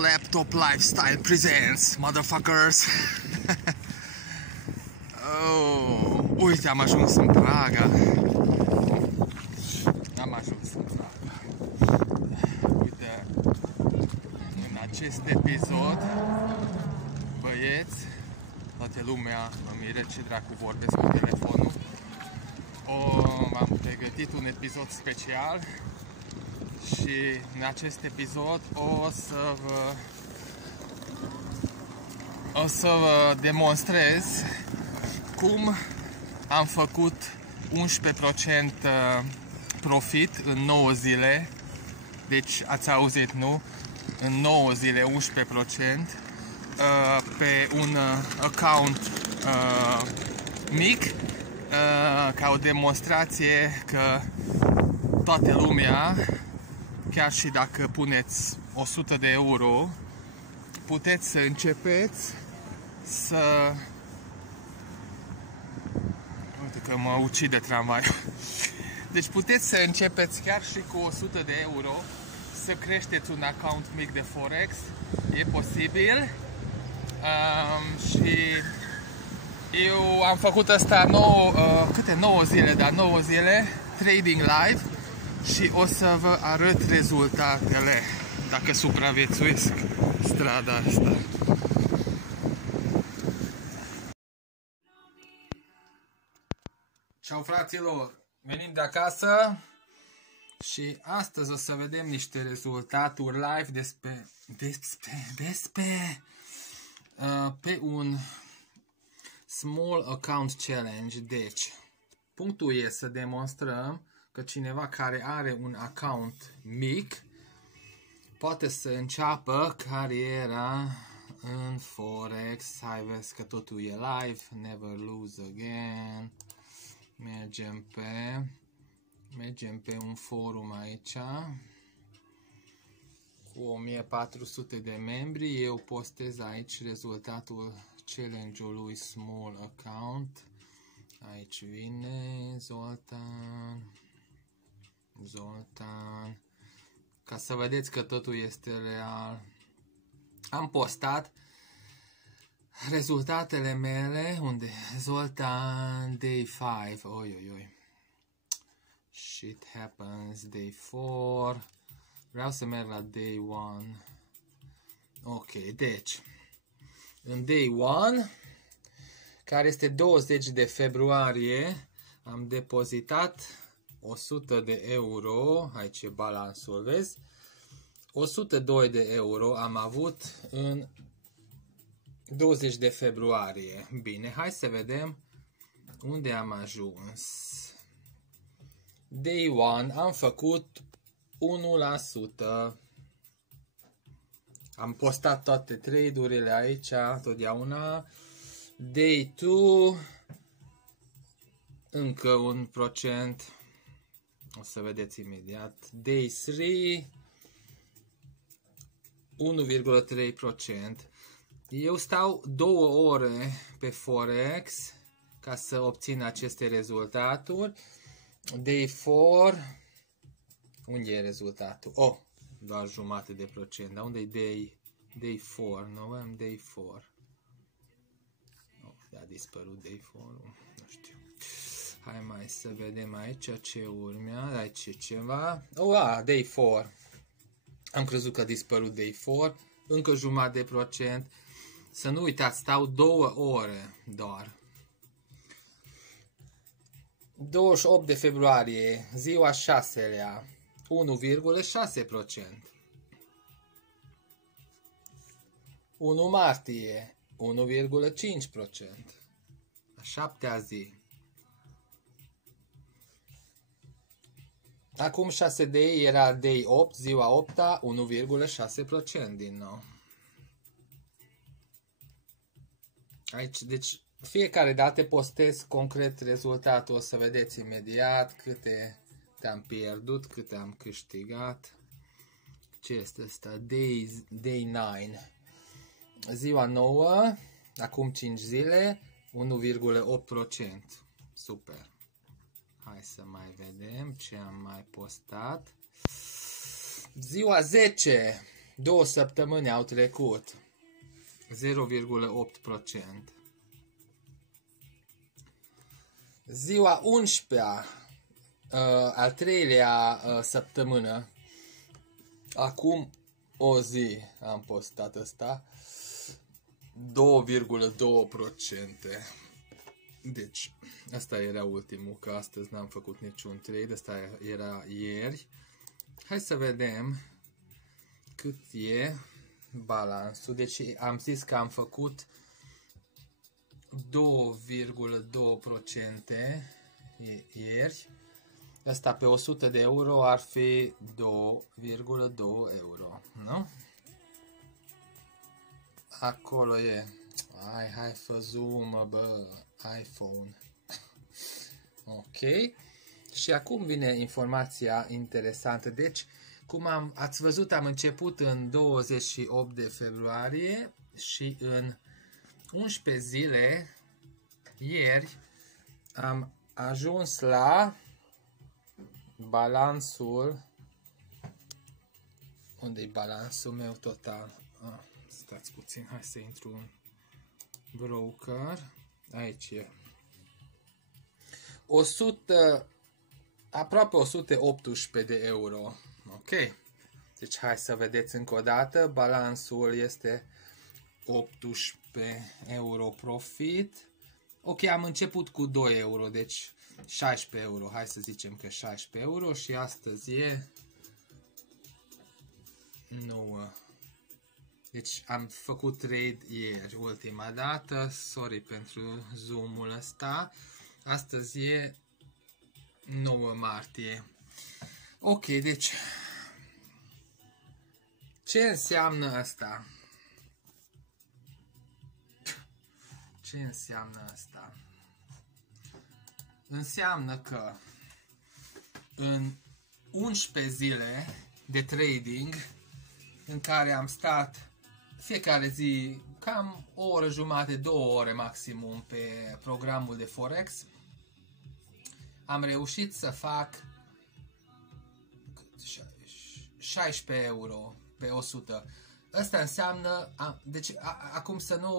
Laptop Lifestyle presents, motherfuckers. Oh, uite, am ajuns în Praga. Am ajuns în Praga. Uite, în acest episod, băieți, toată lumea mă miră ce dracu vorbesc cu telefonul. Am pregătit un episod special și în acest episod o să vă demonstrez cum am făcut 11% profit în 9 zile. Deci ați auzit, nu? În 9 zile 11% pe un account mic, ca o demonstrație că toată lumea, chiar și dacă puneți 100 de euro, puteți să începeți să... Uite că mă ucide tramvaiul. Deci puteți să începeți chiar și cu 100 de euro să creșteți un account mic de Forex. E posibil. Și eu am făcut asta 9 zile, dar 9 zile trading live și o să vă arăt rezultatele dacă supraviețuiesc strada asta. Ciao fraților, venim de acasă și astăzi o să vedem niște rezultaturi live pe un Small Account Challenge. Deci, punctul e să demonstrăm că cineva care are un account mic poate să înceapă cariera în Forex. Hai, vezi că totul e live. Never lose again. Mergem pe un forum aici cu 1400 de membri. Eu postez aici rezultatul challenge-ului Small Account. Aici vine Zoltan, ca să vedeți că totul este real. Am postat rezultatele mele. Unde? Zoltan, day 5. Oi. Shit happens, day 4. Vreau să merg la day 1. Ok, deci în day 1, care este 20 de februarie, am depozitat 100 de euro. Aici e balansul, vezi? 102 de euro am avut în 20 de februarie. Bine, hai să vedem unde am ajuns. Day 1 am făcut 1%. Am postat toate trade-urile aici, totdeauna. Day 2, încă 1%. O să vedeți imediat. Day 3, 1,3%. Eu stau 2 ore pe Forex ca să obțin aceste rezultaturi. Day 4, unde e rezultatul? Oh, doar jumate de procent. Dar unde e day 4? Nu avem day 4. Oh, a dispărut day 4. Nu știu. Hai mai să vedem aici ce urmează. Aici e ceva. Oh, day 4. Am crezut că a dispărut day 4. Încă jumătate de procent. Să nu uitați, stau 2 ore doar. 28 de februarie, ziua 6-lea, 1,6%. 1 martie, 1,5%. A 7-a zi. Acum 6 day era day 8, ziua 8-a, 1,6% din nou. Aici, deci, fiecare dată postez concret rezultatul, o să vedeți imediat câte te-am pierdut, câte am câștigat. Ce este asta? Day 9. Ziua 9, acum 5 zile, 1,8%. Super. Hai să mai vedem ce am mai postat. Ziua 10, 2 săptămâni au trecut. 0,8%. Ziua 11-a, al treilea săptămână, acum o zi am postat ăsta, 2,2%. Deci, asta era ultimul, că astăzi n-am făcut niciun trade, asta era ieri. Hai să vedem cât e balansul. Deci am zis că am făcut 2,2% ieri. Asta pe 100 de euro ar fi 2,2 euro, nu? Acolo e. Hai fă zoom, bă, iPhone. Ok. Și acum vine informația interesantă. Deci, cum ați văzut, am început în 28 de februarie și în 11 zile, ieri, am ajuns la balansul. Unde-i balansul meu total? Stați puțin, hai să intru în broker. Aici e. Aproape 118 de euro. Ok. Deci hai să vedeți încă o dată. Balansul este 18 euro profit. Ok, am început cu 2 euro, deci 16 euro. Hai să zicem că 16 euro și astăzi e 9. Deci am făcut trade ieri, ultima dată. Sorry pentru zoom-ul ăsta. Astăzi e 9 martie. Ok, deci ce înseamnă asta? Ce înseamnă asta? Înseamnă că în 11 zile de trading în care am stat fiecare zi cam o oră jumate, 2 ore maximum pe programul de Forex, am reușit să fac 16 euro pe 100. Asta înseamnă, deci acum să nu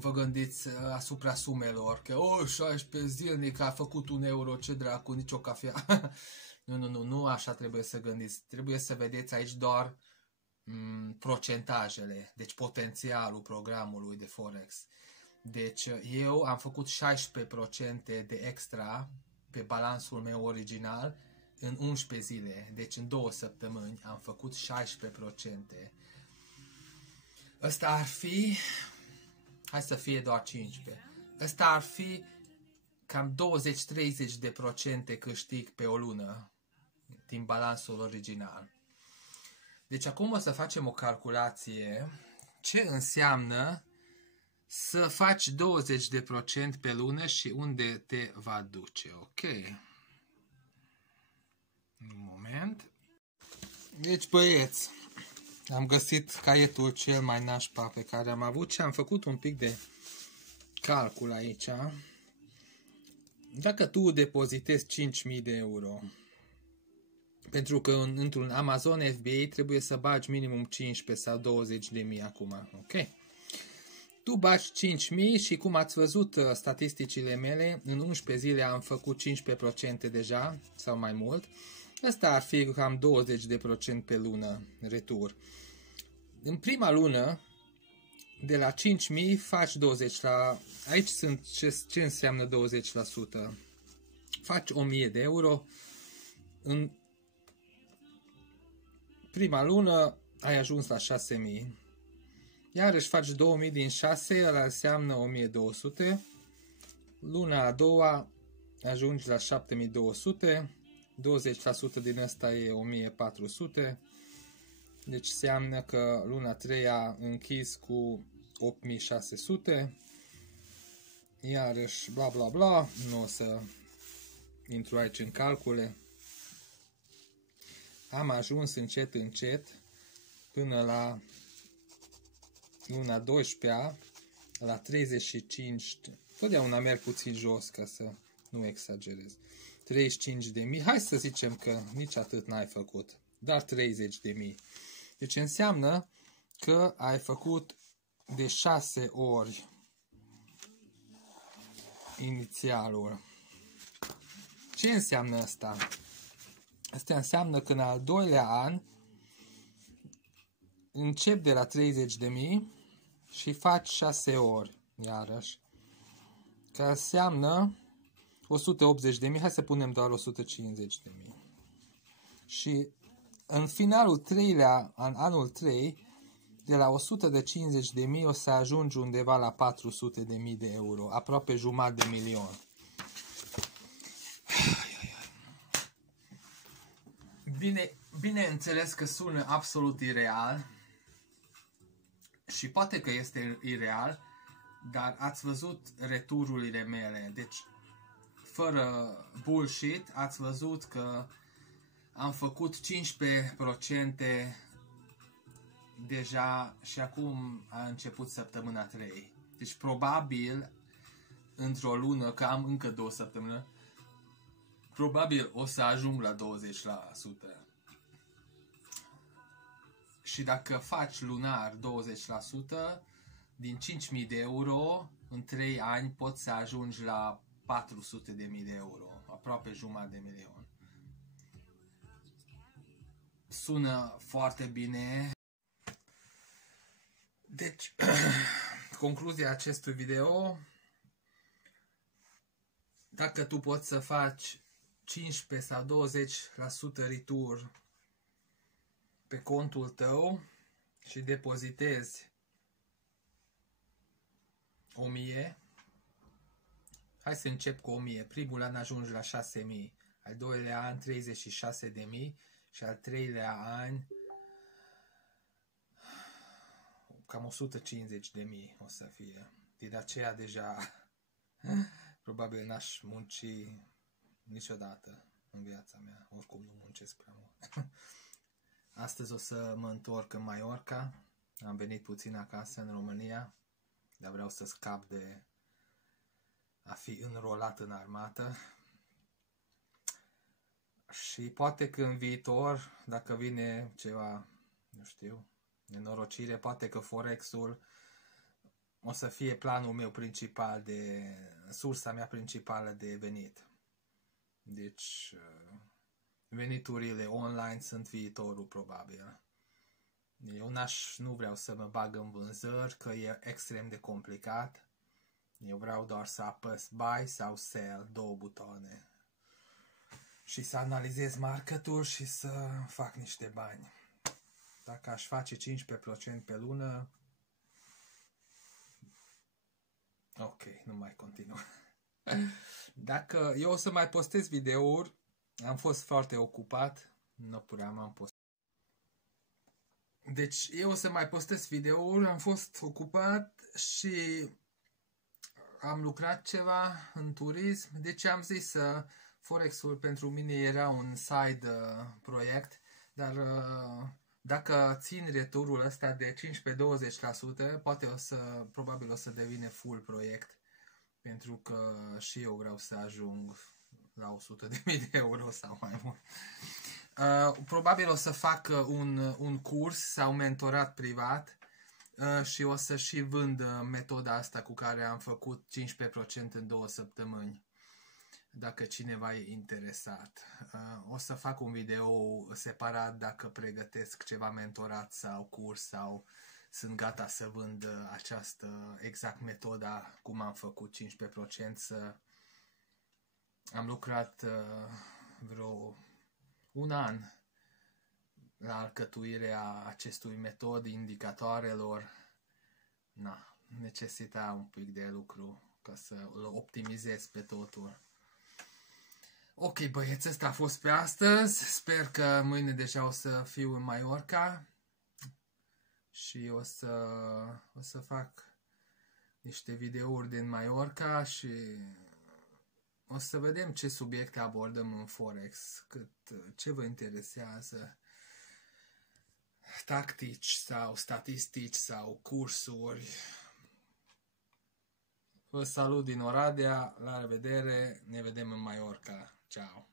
vă gândiți asupra sumelor, că 16 zilnic a făcut 1 euro, ce dracu, nicio cafea. Nu așa trebuie să gândiți. Trebuie să vedeți aici doar procentajele, deci potențialul programului de Forex. Deci eu am făcut 16% de extra pe balansul meu original în 11 zile, deci în 2 săptămâni am făcut 16%. Ăsta ar fi, hai să fie doar 15. Ăsta ar fi cam 20-30% câștig pe o lună din balansul original. Deci acum o să facem o calculație ce înseamnă să faci 20% pe lună și unde te va duce. Ok. Un moment. Deci băieți, am găsit caietul cel mai nașpa pe care am avut și am făcut un pic de calcul aici. Dacă tu depozitezi 5.000 de euro, pentru că într-un Amazon FBA trebuie să bagi minimum 15 sau 20.000 acum, ok? Tu bagi 5.000 și cum ați văzut statisticile mele, în 11 zile am făcut 15% deja, sau mai mult. Asta ar fi cam 20% pe lună, retur. În prima lună, de la 5.000 faci 20 la... Aici sunt ce înseamnă 20%. Faci 1.000 de euro. În prima lună ai ajuns la 6.000. Iarăși faci 2.000 din 6, ăla înseamnă 1.200. Luna a doua ajungi la 7.200. 20% din asta e 1.400. Deci înseamnă că luna a treia închis cu 8.600. Iarăși bla bla bla. Nu o să intru aici în calcule. Am ajuns încet încet până la luna 12-a, la 35. Totdeauna merg puțin jos ca să nu exagerez. 35.000. Hai să zicem că nici atât n-ai făcut, dar 30.000. Deci înseamnă că ai făcut de 6 ori inițialul. Ce înseamnă asta? Asta înseamnă că în al doilea an încep de la 30.000 și faci 6 ori, iarăși. Care înseamnă 180.000, hai să punem doar 150.000. Și în finalul treilea, în anul 3, de la 150.000 o să ajungi undeva la 400.000 de euro, aproape jumătate de milion. Bineînțeles că sună absolut ireal și poate că este ireal, dar ați văzut retururile mele, deci fără bullshit, ați văzut că am făcut 15% deja și acum a început săptămâna 3. Deci probabil într-o lună, că am încă 2 săptămâni, probabil o să ajung la 20%. Și dacă faci lunar 20%, din 5.000 de euro, în 3 ani poți să ajungi la 400.000 de euro, aproape jumătate de milion. Sună foarte bine. Deci, concluzia acestui video, dacă tu poți să faci 15 sau 20% return pe contul tău și depozitezi 1000, hai să încep cu 1000. Primul an ajungi la 6000, al doilea an 36.000 și al treilea an cam 150.000 o să fie. De aceea deja probabil n-aș munci niciodată în viața mea. Oricum nu muncesc prea mult. Astăzi o să mă întorc în Mallorca. Am venit puțin acasă în România, dar vreau să scap de a fi înrolat în armată. Și poate că în viitor, dacă vine ceva, nu știu, nenorocire, poate că Forex-ul o să fie planul meu principal, sursa mea principală de venit. Deci, veniturile online sunt viitorul, probabil. Eu nu vreau să mă bag în vânzări, că e extrem de complicat. Eu vreau doar să apăs buy sau sell, 2 butoane. Și să analizez marketul și să fac niște bani. Dacă aș face 15% pe lună, ok, nu mai continuu. Dacă eu o să mai postez videouri, am fost foarte ocupat, nu prea m-am postat. Deci eu o să mai postez videouri, am fost ocupat și am lucrat ceva în turism, deci am zis să Forex-ul pentru mine era un side proiect, dar dacă țin returul ăsta de 15-20%, probabil o să devine full proiect, pentru că și eu vreau să ajung la 100.000 de euro sau mai mult. Probabil o să fac un curs sau mentorat privat și o să și vând metoda asta cu care am făcut 15% în 2 săptămâni. Dacă cineva e interesat. O să fac un video separat dacă pregătesc ceva mentorat sau curs sau sunt gata să vând această exact metoda cum am făcut 15%. Am lucrat vreo un an la alcătuirea acestui metod, indicatoarelor. Necesita un pic de lucru ca să îl optimizez pe totul. Ok, băieți, ăsta a fost pe astăzi. Sper că mâine deja o să fiu în Mallorca și o să fac niște videouri din Mallorca și o să vedem ce subiecte abordăm în Forex, ce vă interesează, tactici sau statistici sau cursuri. Vă salut din Oradea, la revedere, ne vedem în Mallorca. Ciao!